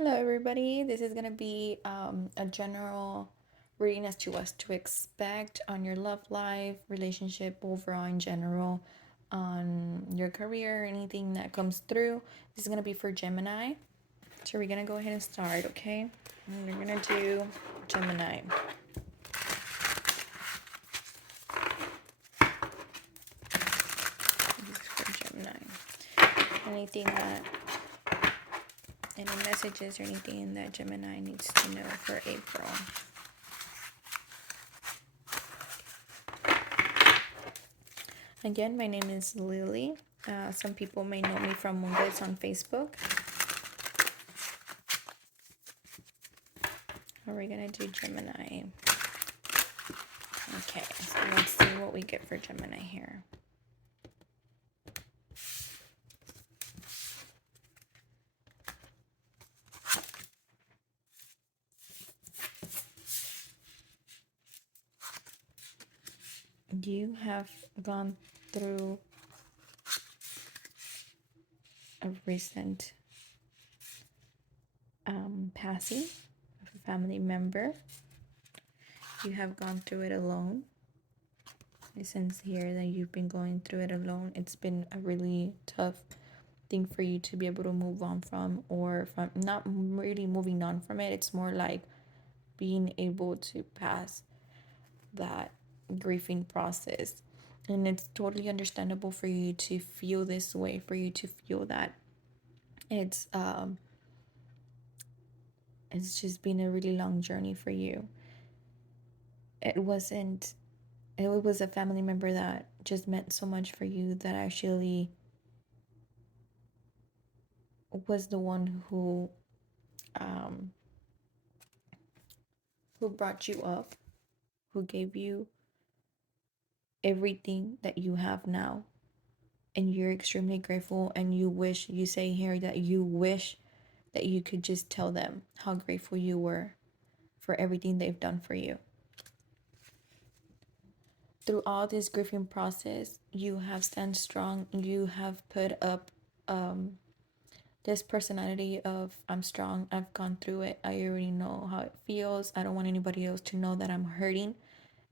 Hello, everybody. This is going to be a general reading as to what to expect on your love life, relationship, overall in general, on your career, anything that comes through. This is going to be for Gemini. So we're going to go ahead and start, okay? And we're going to do Gemini. This is for Gemini. Anything that, any messages or anything that Gemini needs to know for April. Again, my name is Lily. Some people may know me from Mungo's on Facebook. We're gonna do Gemini. Okay, so let's see what we get for Gemini here. You have gone through a recent passing of a family member. You have gone through it alone. It says here that you've been going through it alone. It's been a really tough thing for you to be able to move on from, or from not really moving on from it. It's more like being able to pass that grieving process. And it's totally understandable for you to feel this way, for you to feel that it's just been a really long journey for you. It was a family member that just meant so much for you, that actually was the one who brought you up, who gave you everything that you have now. And you're extremely grateful, and you say here that you wish that you could just tell them how grateful you were for everything they've done for you. Through all this grieving process, you have stand strong. You have put up this personality of, I'm strong, I've gone through it, I already know how it feels, I don't want anybody else to know that I'm hurting.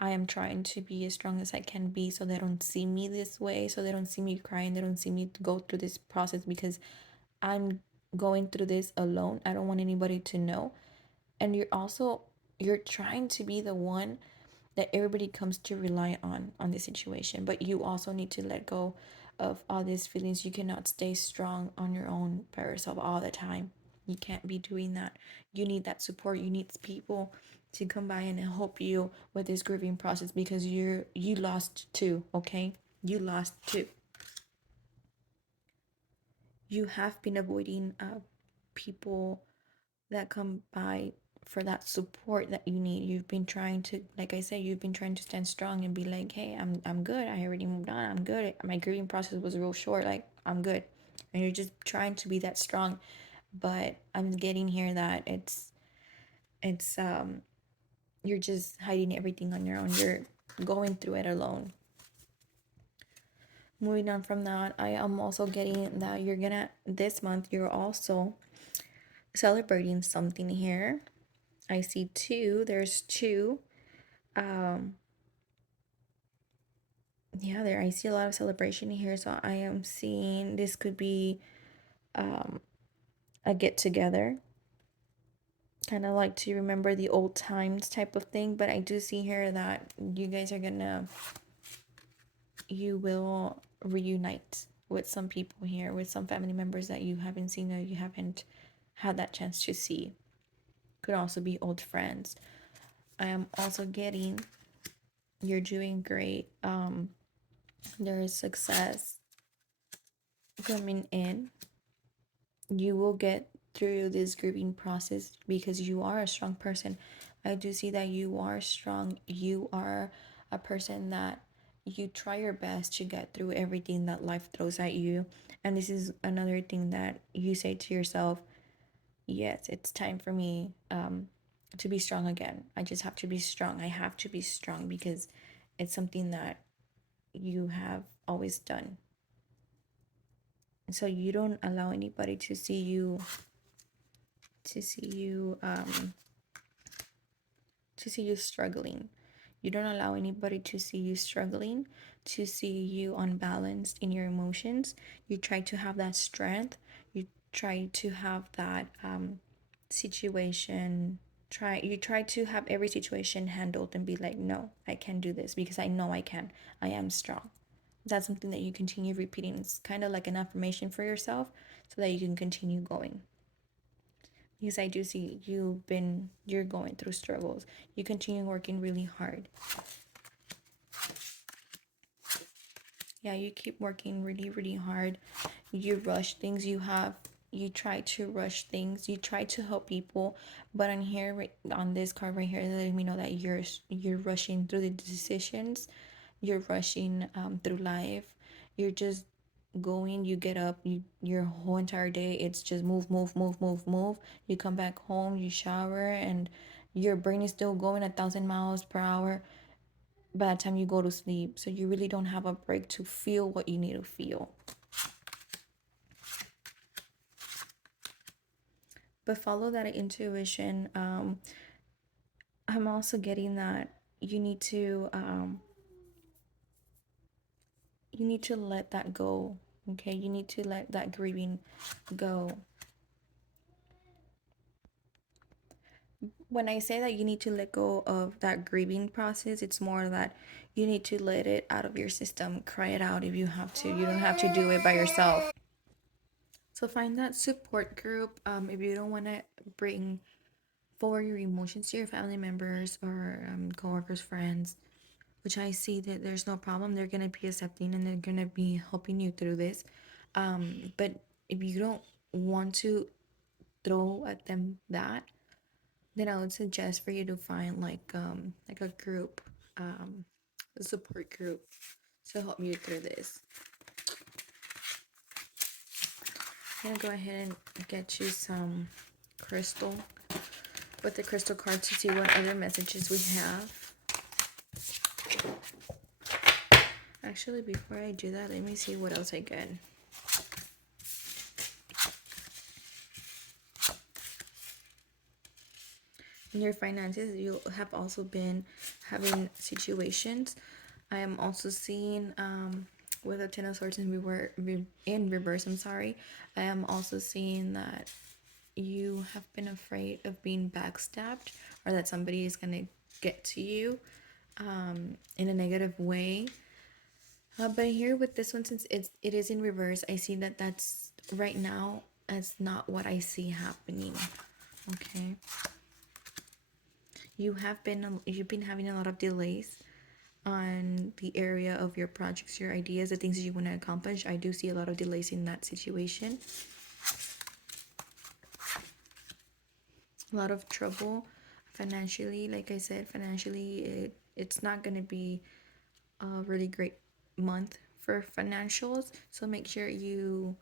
I am trying to be as strong as I can be, so they don't see me this way, so they don't see me crying, they don't see me go through this process, because I'm going through this alone. I don't want anybody to know. And you're trying to be the one that everybody comes to rely on this situation, but you also need to let go of all these feelings. You cannot stay strong on your own by yourself all the time. You can't be doing that. You need that support. You need people to come by and help you with this grieving process, because you lost too. Okay, you lost too. You have been avoiding people that come by for that support that you need. You've been trying to, like I said, you've been trying to stand strong and be like, hey, I'm good. I already moved on. I'm good. My grieving process was real short. Like, I'm good. And you're just trying to be that strong. But I'm getting here that it's you're just hiding everything on your own. You're going through it alone. Moving on from that, I am also getting that this month, you're also celebrating something here. I see there's two. Yeah, there, I see a lot of celebration here. So I am seeing this could be a get together, kind of like to remember the old times type of thing. But I do see here that you will reunite with some people here, with some family members that you haven't seen, or you haven't had that chance to see. Could also be old friends. I am also getting, you're doing great. There is success coming in. You will get through this grieving process because you are a strong person. I do see that you are strong. You are a person that you try your best to get through everything that life throws at you. And this is another thing that you say to yourself, yes, it's time for me to be strong again. I just have to be strong. I have to be strong because it's something that you have always done. So you don't allow anybody to see you to see you struggling. You don't allow anybody to see you struggling, to see you unbalanced in your emotions. You try to have that strength. You try to have that situation. You try to have every situation handled and be like, no, I can do this because I know I can. I am strong. That's something that you continue repeating. It's kind of like an affirmation for yourself so that you can continue going. Because I do see you're going through struggles. You continue working really hard. Yeah, you keep working really, really hard. You rush things. You try to rush things. You try to help people, but on here, on this card right here, letting me know that you're rushing through the decisions. You're rushing through life. You're just going. You get up. Your whole entire day, it's just move, move, move, move, move. You come back home. You shower, and your brain is still going 1,000 miles per hour by the time you go to sleep. So you really don't have a break to feel what you need to feel. But follow that intuition. I'm also getting that you need to let that go. Okay, you need to let that grieving go. When I say that you need to let go of that grieving process, it's more that you need to let it out of your system. Cry it out if you have to. You don't have to do it by yourself. So find that support group. If you don't want to bring forward your emotions to your family members or coworkers, friends, which I see that there's no problem. They're gonna be accepting and they're gonna be helping you through this. But if you don't want to throw at them that, then I would suggest for you to find like a group, a support group to help you through this. I'm gonna go ahead and get you some crystal with the crystal card to see what other messages we have. Actually, before I do that, let me see what else I get. In your finances, you have also been having situations. I am also seeing with the Ten of Swords in reverse. I'm sorry. I am also seeing that you have been afraid of being backstabbed or that somebody is gonna get to you in a negative way. But here with this one, since it is in reverse, I see that that's right now as not what I see happening. Okay. You've been having a lot of delays on the area of your projects, your ideas, the things that you want to accomplish. I do see a lot of delays in that situation. A lot of trouble financially. Like I said, financially, it's not going to be a really great month for financials. So make sure you,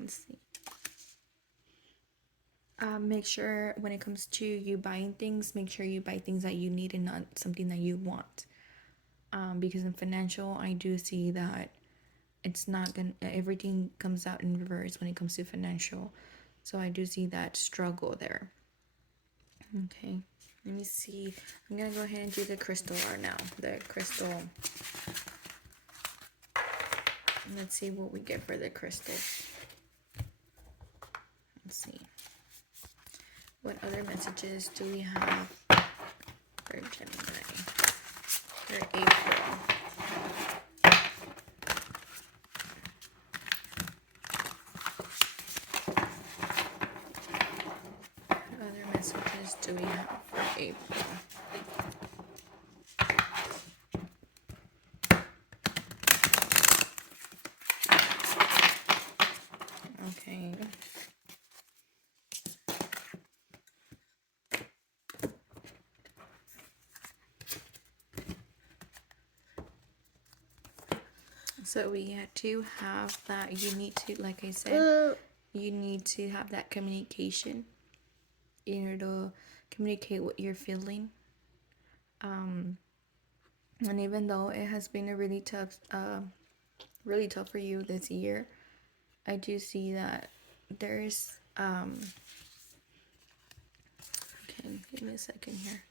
let's see. Make sure when it comes to you buying things, make sure you buy things that you need and not something that you want. Because in financial, I do see that it's not gonna, everything comes out in reverse when it comes to financial. So I do see that struggle there. Okay, let me see. I'm gonna go ahead and do the crystal art now. The crystal. Let's see what we get for the crystal. Let's see. What other messages do we have for Gemini? For April. What other messages do we have for April? Okay. So we had to have that. You need to, like I said, you need to have that communication in order to communicate what you're feeling. And even though it has been a really tough for you this year, I do see that there's okay, give me a second here.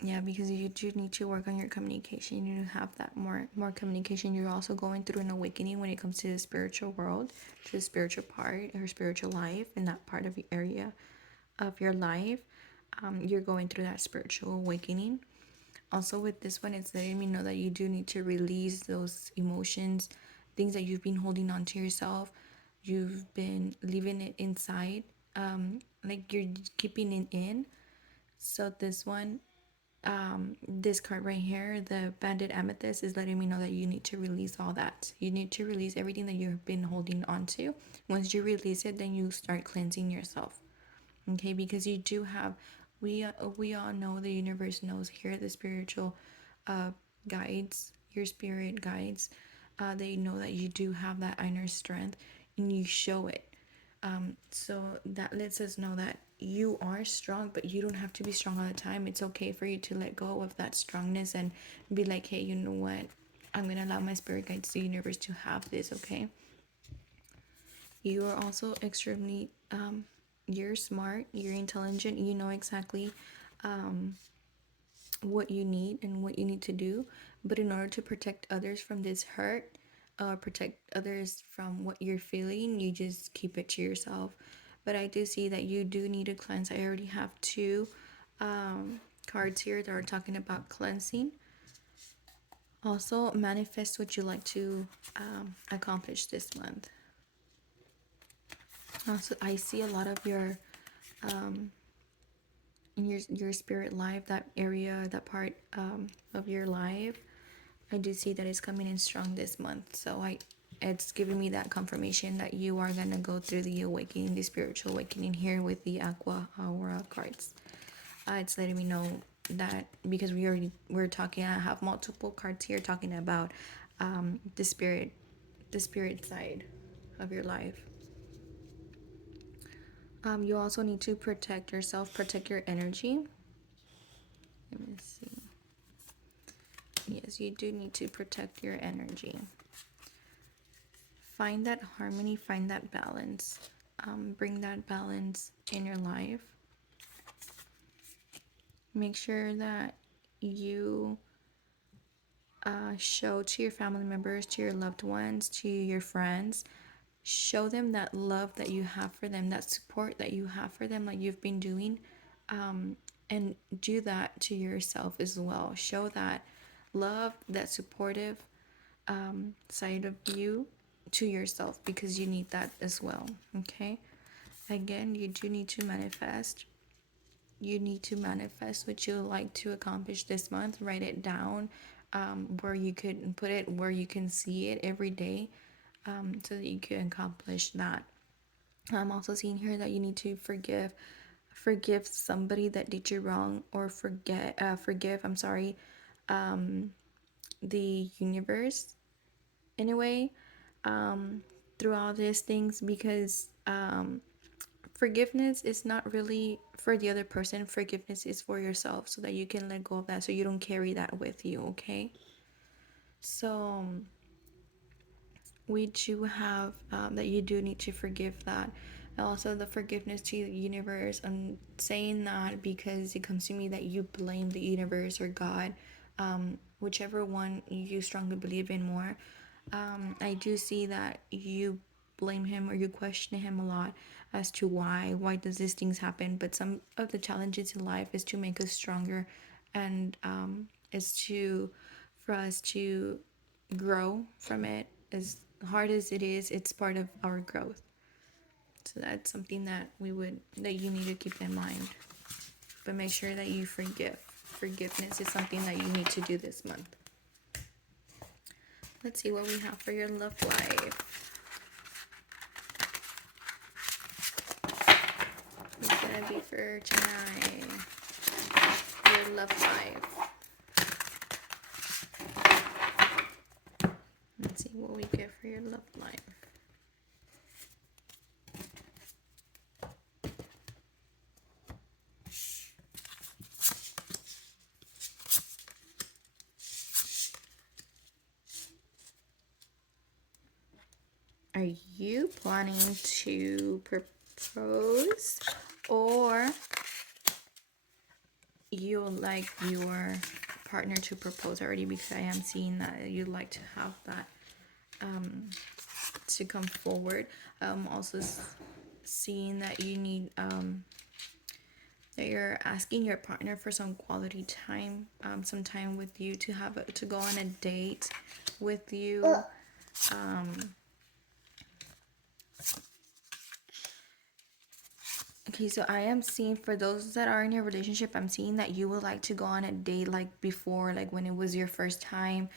Yeah, because you do need to work on your communication. You need to have that more communication. You're also going through an awakening when it comes to the spiritual world, to the spiritual part or spiritual life, in that part of the area of your life. You're going through that spiritual awakening. Also, with this one, it's letting me know that you do need to release those emotions, things that you've been holding on to yourself. You've been leaving it inside, like you're keeping it in. So this one, this card right here, the banded amethyst, is letting me know that you need to release all that. You need to release everything that you've been holding on to. Once you release it, then you start cleansing yourself. Okay, because you do have, we all know, the universe knows here, the spiritual guides, your spirit guides, they know that you do have that inner strength and you show it. So that lets us know that you are strong, but you don't have to be strong all the time. It's okay for you to let go of that strongness and be like, hey, you know what, I'm gonna allow my spirit guides, the universe, to have this. Okay, you are also extremely you're smart, you're intelligent, you know exactly what you need and what you need to do. But in order to protect others from this hurt, protect others from what you're feeling, you just keep it to yourself. But I do see that you do need a cleanse. I already have two cards here that are talking about cleansing. Also, manifest what you like to accomplish this month. Also, I see a lot of your in your spirit life, that area, that part of your life. I do see that it's coming in strong this month. So it's giving me that confirmation that you are gonna go through the awakening, the spiritual awakening here with the Aqua Aura cards. It's letting me know that, because we're talking, I have multiple cards here talking about the spirit side of your life. You also need to protect yourself, protect your energy. Let me see. Yes, you do need to protect your energy. Find that harmony, find that balance. Bring that balance in your life. Make sure that you show to your family members, to your loved ones, to your friends, show them that love that you have for them, that support that you have for them, like you've been doing. And do that to yourself as well. Show that love, that supportive side of you to yourself, because you need that as well. Okay, again, you do need to manifest. You need to manifest what you like to accomplish this month. Write it down, where you could put it, where you can see it every day, so that you can accomplish that. I'm also seeing here that you need to forgive somebody that did you wrong, or forgive, I'm sorry, the universe, in a way, through all these things, because forgiveness is not really for the other person. Forgiveness is for yourself, so that you can let go of that, so you don't carry that with you. Okay, so we do have that you do need to forgive that. And also the forgiveness to the universe. I'm saying that because it comes to me that you blame the universe or God, whichever one you strongly believe in more. I do see that you blame him, or you question him a lot as to why does these things happen. But some of the challenges in life is to make us stronger, and is to for us to grow from it. As hard as it is, it's part of our growth. So that's something that you need to keep in mind. But make sure that you forgive. Forgiveness is something that you need to do this month. Let's see what we have for your love life. It's gonna be for Gemini. Your love life. Let's see what we get for your love life. Are you planning to propose, or you like your partner to propose already? Because I am seeing that you like to have that to come forward. I'm also seeing that you need that you're asking your partner for some quality time, some time with you, to have to go on a date with you. Okay, so I am seeing, for those that are in a relationship, I'm seeing that you would like to go on a date like before, like when it was your first time.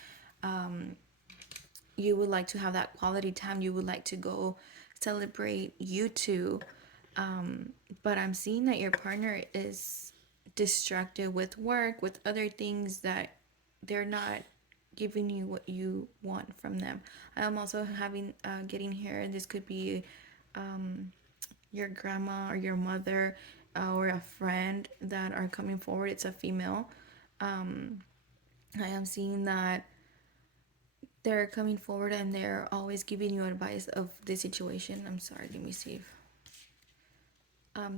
You would like to have that quality time. You would like to go celebrate you two. But I'm seeing that your partner is distracted with work, with other things, that they're not giving you what you want from them. I am also having getting here. This could be your grandma or your mother, or a friend that are coming forward. It's a female. I am seeing that they're coming forward and they're always giving you advice of the situation. I'm sorry, let me see.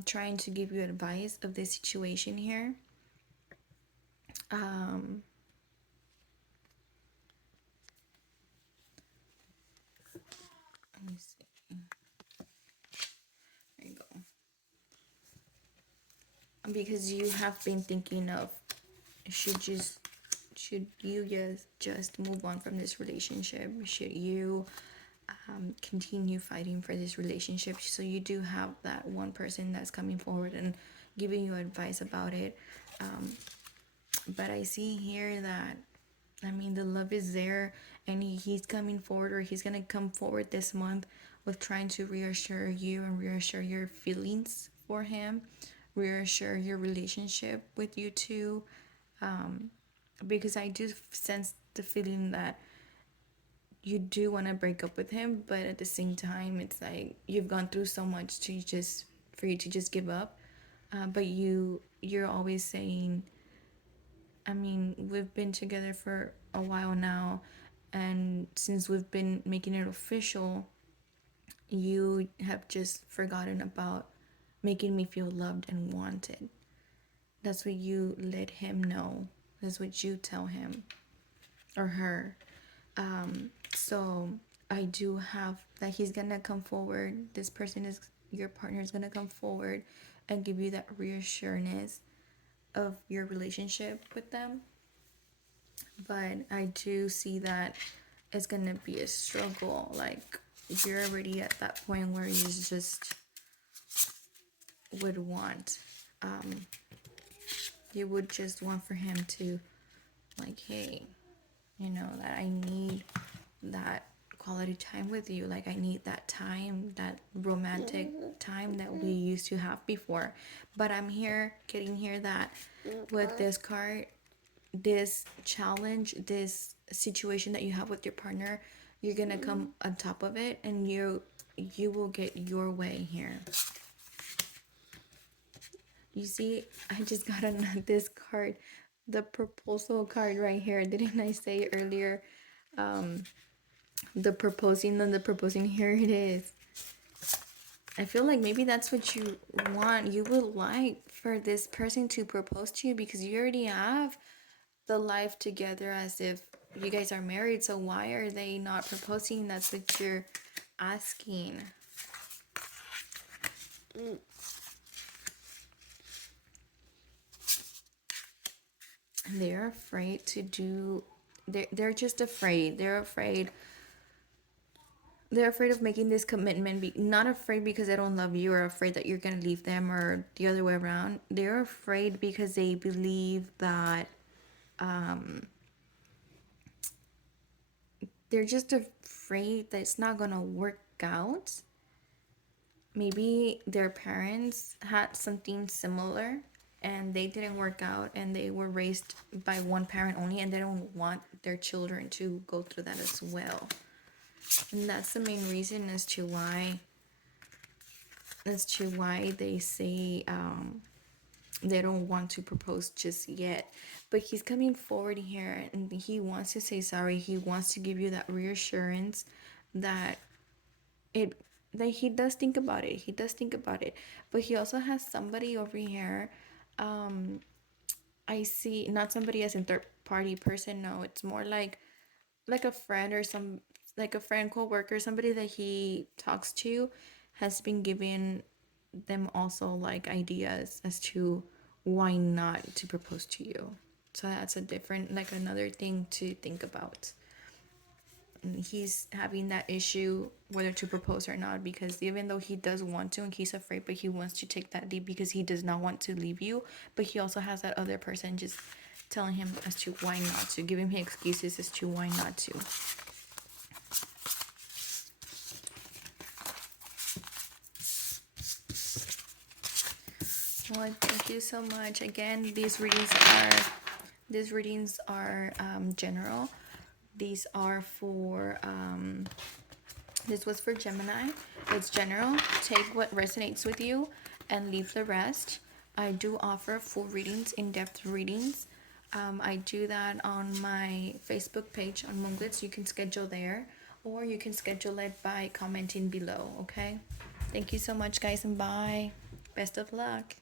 Trying to give you advice of the situation here. Let me see. There you go. Because you have been thinking of, should you just move on from this relationship? Should you continue fighting for this relationship? So you do have that one person that's coming forward and giving you advice about it. But I see here that, I mean, the love is there, and he's coming forward, or he's gonna come forward this month with trying to reassure you and reassure your feelings for him, reassure your relationship with you two. Because I do sense the feeling that you do want to break up with him, but at the same time, it's like you've gone through so much to just for you to just give up. But you're always saying, I mean, we've been together for a while now, and since we've been making it official, you have just forgotten about making me feel loved and wanted. That's what you let him know. That's what you tell him or her. So I do have that he's gonna come forward. This person is your partner is gonna come forward and give you that reassurance of your relationship with them. But I do see that it's gonna be a struggle. Like, you're already at that point where you just would want, you would just want for him to, like, hey, you know, that I need that quality time with you. Like, I need that time, that romantic time that we used to have before. But I'm here, getting here, that with this card, this challenge, this situation that you have with your partner, you're gonna come on top of it, and you will get your way here. You see, I just got this card, the proposal card right here. Didn't I say earlier, the proposing and the proposing? Here it is. I feel like maybe that's what you want. You would like for this person to propose to you, because you already have the life together as if you guys are married. So why are they not proposing? That's what you're asking. They're afraid to do, they're just afraid. They're afraid of making this commitment. Not afraid because they don't love you, or afraid that you're gonna leave them, or the other way around. They're afraid because they believe that they're just afraid that it's not gonna work out. Maybe their parents had something similar and they didn't work out, and they were raised by one parent only, and they don't want their children to go through that as well. And that's the main reason as to why they say they don't want to propose just yet. But he's coming forward here, and he wants to say sorry. He wants to give you that reassurance that it that he does think about it. He does think about it, but he also has somebody over here. Um, I see not somebody as a third party person. No, it's more like a friend or some like a friend, co-worker, somebody that he talks to, has been giving them also like ideas as to why not to propose to you. So that's a different, like another thing to think about. And he's having that issue whether to propose or not, because even though he does want to and he's afraid, but he wants to take that leap because he does not want to leave you, but he also has that other person just telling him as to why not to, giving him excuses as to why not to. Well, thank you so much. Again, these readings are general. These are for this was for Gemini. It's general. Take what resonates with you and leave the rest. I do offer full readings, in-depth readings. I do that on my Facebook page on Moonglitz. You can schedule there, or you can schedule it by commenting below. Okay. Thank you so much, guys, and bye. Best of luck.